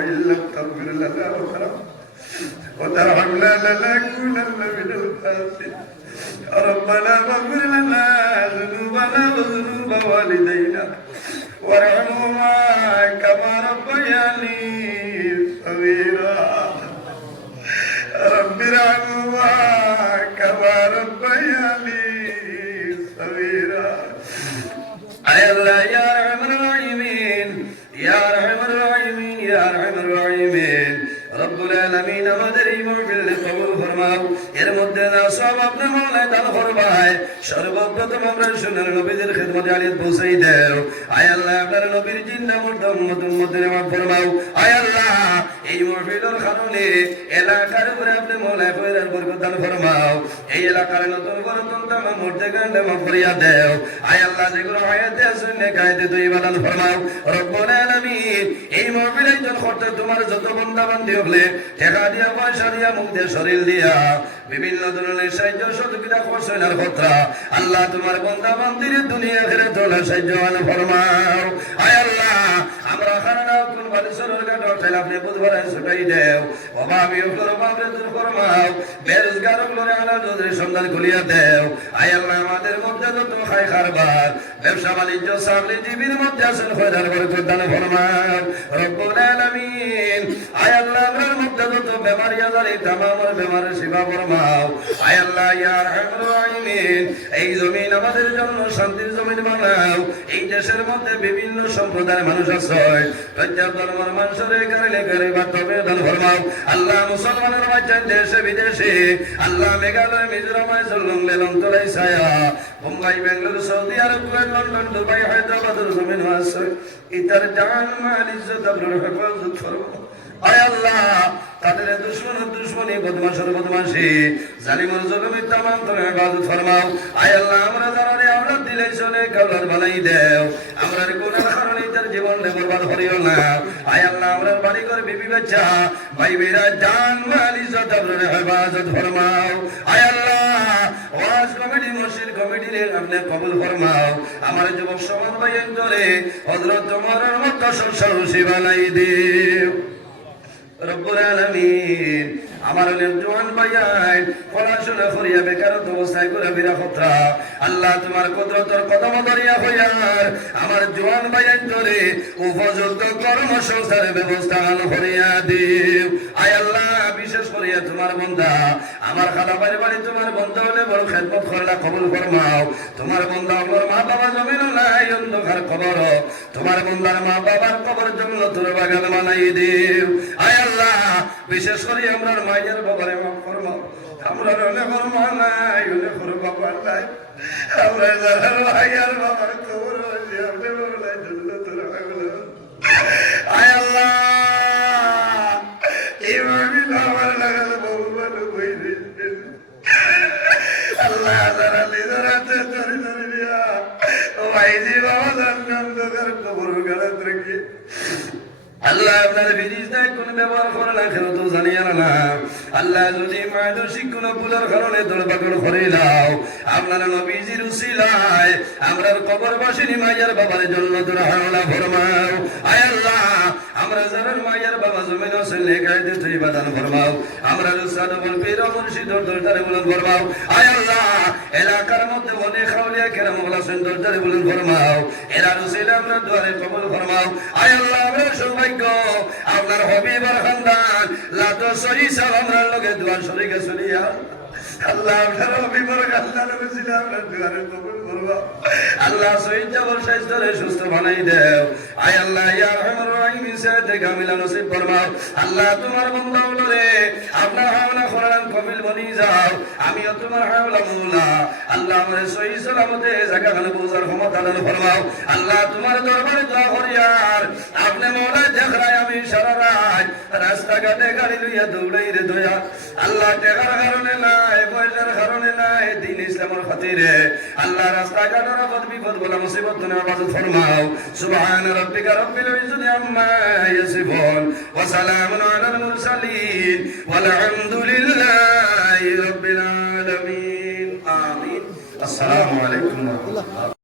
وإن لم تغفر لنا وترحمنا لنكونن من الخاسرين ربنا فاغفر لنا ذنوبنا وذنوب والدينا وارحمهما كما ربياني صغيرا رب ارحمهما كما ربياني صغيرا أي الله يا أرحم الراحمين يا أرحم الراحمين يا أرحم الراحمين رب العالمين আমাদের এই মাহফিল কবুল ফরমাও এর মধ্যে না সব আপনি মাওলানা দান ফরমায় সর্বপ্রথম আমরা সুন্নাহ নবীদের খিদমতে আলিয়াত পৌঁছাই দাও আয় আল্লাহ আপনার নবীর জিন্দা মুর্দা উম্মতের মাফ ফরমাও আয় আল্লাহ এই মাহফিলের কারণে এলাকার উপরে আপনি মাওলানা খয়রের বরকত দান ফরমাও এই এলাকার নতুন বরকত তামাম মর্দে গান্ডে মাফ করিয়া দাও আয় আল্লাহ যেগুলো আয়াতে শুনে গায়তে তৈবা দান ফরমাও রব্বুল আলামিন এই মাহফিলে একজন করতে তোমার যত বান্দা বান্দি হলে টাকা দিয়া পয়সা দিয়া মুখ দিয়ে শরীর দিয়া বিভিন্ন ধরনের সাহায্য সহযোগিতা করছেন আর কথা আল্লাহ তোমার বান্দা বান্দির দুনিয়া আখিরাত সাহায্য ফরমাও আয় আল্লাহ আমরা খানা কোন বালিশরের কাটা চাইলে আপনি বুধবার ছুটাই দেও অভাবী হলো বাপরে দূর ফরমাও বেরোজগার হলো আলা জোদের সন্ধান খুলিয়া দেও আয় আল্লাহ আমাদের মধ্যে যত খায় কারবার ব্যবসা বাণিজ্য চাকরি জীবীর মধ্যে আছেন খয়রার বরকত দান ফরমাও রব্বুল আলামিন আয় আল্লাহ আমরার মধ্যে যত বেমারি আজারি তামামের বেমারের শিফা ফরমাও আয় আল্লাহ ইয়া আরহামুর রাহিমিন এই জমিন আমাদের জন্য শান্তির জমিন বানাও এই দেশের মধ্যে বিভিন্ন সম্প্রদায়ের মানুষ আছে প্রত্যেক ধর্মের মানুষের কারণে করে বাতবে দান ফরমাও আল্লাহ মুসলমানের বাচ্চা দেশে বিদেশে আল্লাহ মেঘালয় মিজোরাম আইসলং লেলং তোলাই ছায়া Mumbai Bengaluru Saudi Arab Kuwait London Dubai হায়দ্রাবাদের জমিন আছে ইতার জান মাল ইজ্জত আবরুর হেফাজত ফরমাও আয় আল্লাহ তাদের দুশ্মনী বদমাশি জালিমের জুলুমি তামাম তুমি হেফাজত ফরমাও আয় আল্লাহ আমরা যারা আওলাদ দিলে চলে কাউলার বানাই দেও আমরা গুনার কারণে তার জীবন বরবাদ করিও না আয় আল্লাহ আমরা বাড়ি করে বিবি বাচ্চা ভাই বেরা জান মাল ইজ্জত আবরুর হেফাজত ফরমাও আয় আল্লাহ ওয়াজ কমিটি মসজিদ কমিটির আপনি কবুল ফরমাও আমার যুবক সমাজ ভাইয়ের ধরে হযরত ওমরের মত সংসার বানাই দিও রব্বুল আলামিন আমার জওয়ান ভাইয়াই পড়াশোনা করিয়া বেকারত্ব অবস্থায় করে বিরা কথা আল্লাহ তোমার কুদরতের কদম ধরিয়া হইয়ার আমার জওয়ান ভাইয়াই ধরে উপযুক্ত কর্মসংস্থানের ব্যবস্থা করিয়া দিও আয় আল্লাহ বিশেষ করিয়া তোমার বান্দা আমার খালা ভাইয়ের বাড়ি তোমার বান্দা হলে বড় খেদমত করলা কবুল ফরমাও তোমার বান্দা আমার মা বাবা জমিন নাই অন্ধকার কবর তোমার বান্দার মা বাবার কবর জন্য তোর বাগান বানাই দিও আয় আল্লাহ বিশেষ করে আমরা মায়ের বাবারে মাফ ফরমাও আমরা অনেক মা নাই অনেক বাবা নাই আমরা যারা মায়ের বাবার কবর আছে আপনি বলাই জন্য তোর আয় আল্লাহ এইভাবে আমার লাগালে বহু মানুষ বই আল্লাহ যারা নিজের হাতে ধরে ধরে দিয়া ও ভাইজি বাবা জানলাম তোর কবর গাড়াত রেখে আল্লাহ আপনার ফিরিস্তায় কোন ব্যবহার করে না কেন তো জানি না আল্লাহ যদি মানসিক কোন ভুলের কারণে দরবাকর করে দাও আপনার নবীজির উসিলায় আমরার কবরবাসিনী মায়ের বাবার জন্য তোরা হাওলা ফরমাও আয় আল্লাহ আমরা যারা মায়ের বাবা জমিন আছে লেখাইতে তুই বাদান ফরমাও আমরা উস্তাদ বল পীর মুর্শিদ দরবারে বলেন ফরমাও আয় আল্লাহ এলাকার মধ্যে অনেক খাওলিয়া কেরাম আছেন দরবারে বলেন ফরমাও এরা উসিলা আমরা দুয়ারে কবুল ফরমাও আয় আল্লাহ আমরা সবাই আপনার হবিবার খানদান লাতো সহি সাহেব আমরা লগে দুয়ার শরীকে চলিয়া আল্লাহ আপনার হবিবার খানদান বুঝিল আপনার দুয়ারে কবুল করবা আল্লাহ শহীদ জবর স্বাস্থ্যরে সুস্থ বানাই দেও আয় আল্লাহ ইয়া রহমানুর রহিম সাথে কামিলা নসিব ফরমাও আল্লাহ তোমার বান্দা বলে আপনার হাওলা কোরআন কমিল বনি যাও আমিও তোমার হাওলা মওলা আল্লাহ আমাদের সহি সালামতে জায়গাখানে পৌঁছার ক্ষমতা দান ফরমাও আল্লাহ তোমার দরবারে দোয়া করি আর আপনি মওলা দেখরাই আমি সারা রাত রাস্তাঘাটে গাড়ি লইয়া দৌড়াই রে দয়া আল্লাহ টাকার কারণে নাই পয়সার কারণে নাই দিন ইসলামের খাতিরে আল্লাহ রাস্তাঘাটের আপদ বিপদ বলা মুসিবত তুমি আবাদ ফরমাও সুবহান রাব্বিকা রাব্বিল ইজ্জতি আম্মা ইয়াসিফুন ওয়া সালামুন আলাল মুরসালিন ওয়াল হামদুলিল্লাহি রাব্বিল আলামিন আমিন আসসালামু আলাইকুম ওয়া রাহমাতুল্লাহ